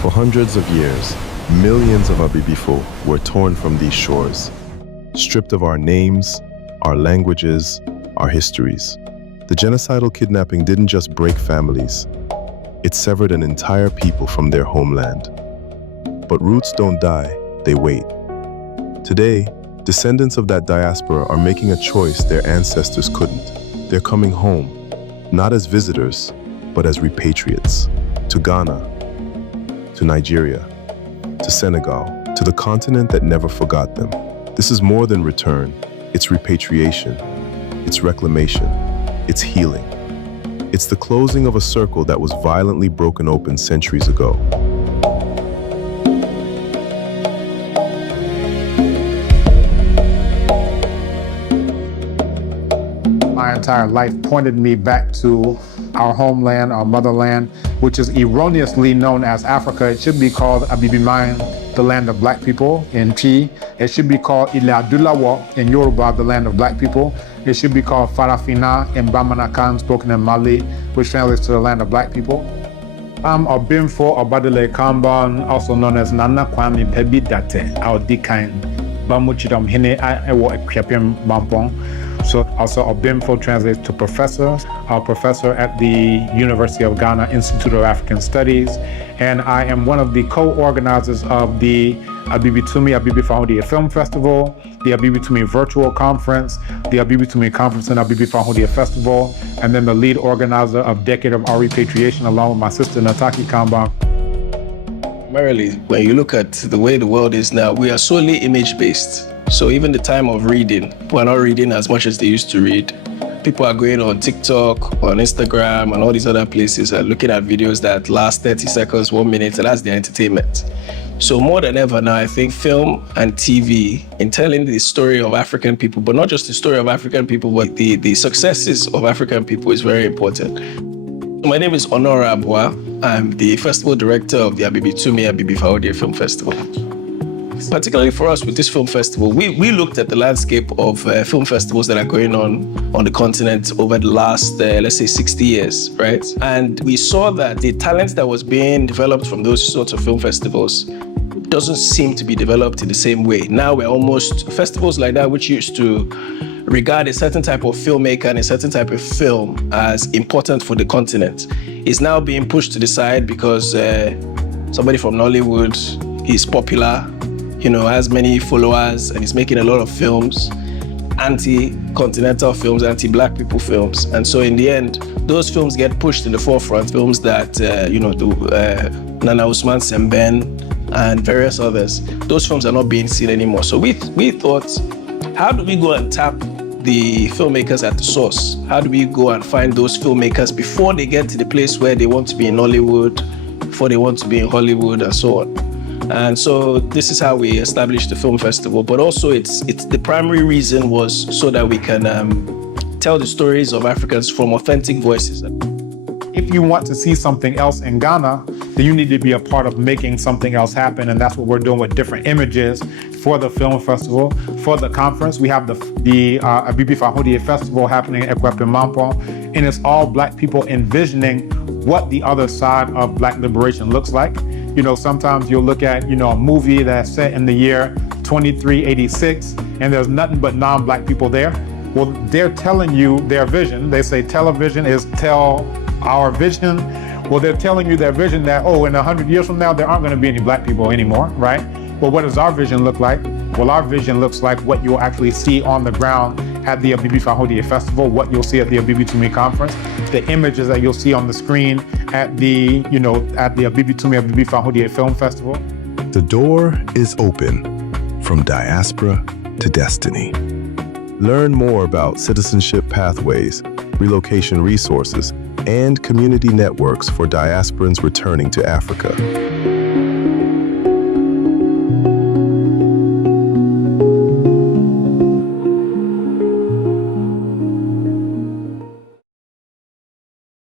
For hundreds of years, millions of Abibifo were torn from these shores, stripped of our names, our languages, our histories. The genocidal kidnapping didn't just break families, it severed an entire people from their homeland. But roots don't die, they wait. Today, descendants of that diaspora are making a choice their ancestors couldn't. They're coming home, not as visitors, but as repatriates, to Ghana, to Nigeria, to Senegal, to the continent that never forgot them. This is more than return, it's repatriation, it's reclamation, it's healing. It's the closing of a circle that was violently broken open centuries ago. My entire life pointed me back to our homeland, our motherland, which is erroneously known as Africa. It should be called Abibitumi, the land of black people in T. It should be called Ilẹ̀ Adúláwọ̀ in Yoruba, the land of black people. It should be called Farafina in Bamanakan, spoken in Mali, which translates to the land of black people. I'm Obimfo Obadele Kamban, also known as Nana Kwame Pebi Date, our Dikain, Bamuchidam Hine, Ewo Ekwapim Bampong. So also Obimfo translates to professor, a professor at the University of Ghana Institute of African Studies. And I am one of the co-organizers of the Abibitumi Abibifahodie Film Festival, the Abibitumi Virtual Conference, the Abibitumi Conference and Abibifahodie Festival, and then the lead organizer of Decade of Our Repatriation along with my sister Nataki Kamba. Primarily, when you look at the way the world is now, we are solely image-based. So even the time of reading, people are not reading as much as they used to read. People are going on TikTok, on Instagram, and all these other places and looking at videos that last 30 seconds, 1 minute, and that's their entertainment. So more than ever now, I think film and TV, in telling the story of African people, but not just the story of African people, but the successes of African people is very important. My name is Honora Abua. I'm the festival director of the Abibitumi Abibifahodie Film Festival. Particularly for us with this film festival, we looked at the landscape of film festivals that are going on the continent over the last, let's say, 60 years, right? And we saw that the talent that was being developed from those sorts of film festivals doesn't seem to be developed in the same way. Now we're almost, festivals like that, which used to regard a certain type of filmmaker and a certain type of film as important for the continent, is now being pushed to the side because somebody from Nollywood is popular, has many followers, and is making a lot of films, anti-continental films, anti-black people films. And so in the end, those films get pushed in the forefront, films that, Nana Usman Semben and various others. Those films are not being seen anymore. So we thought, how do we go and tap the filmmakers at the source? How do we go and find those filmmakers before they get to the place where they want to be in Nollywood, before they want to be in Hollywood, and so on? And so this is how we established the film festival. But also it's the primary reason was so that we can tell the stories of Africans from authentic voices. If you want to see something else in Ghana, then you need to be a part of making something else happen. And that's what we're doing with different images for the film festival. For the conference, we have the Abibifahodie Festival happening at Ekwapim Mampong, and it's all black people envisioning what the other side of black liberation looks like. Sometimes you'll look at, a movie that's set in the year 2386, and there's nothing but non-black people there. Well, they're telling you their vision. They say television is tell our vision. Well, they're telling you their vision that, in 100 years from now, there aren't going to be any black people anymore, right? Well, what does our vision look like? Well, our vision looks like what you'll actually see on the ground at the Abibifahodie Festival, what you'll see at the Abibitumi Conference, the images that you'll see on the screen at the Abibitumi Abibifahodie Film Festival. The door is open from diaspora to destiny. Learn more about citizenship pathways, relocation resources, and community networks for diasporans returning to Africa.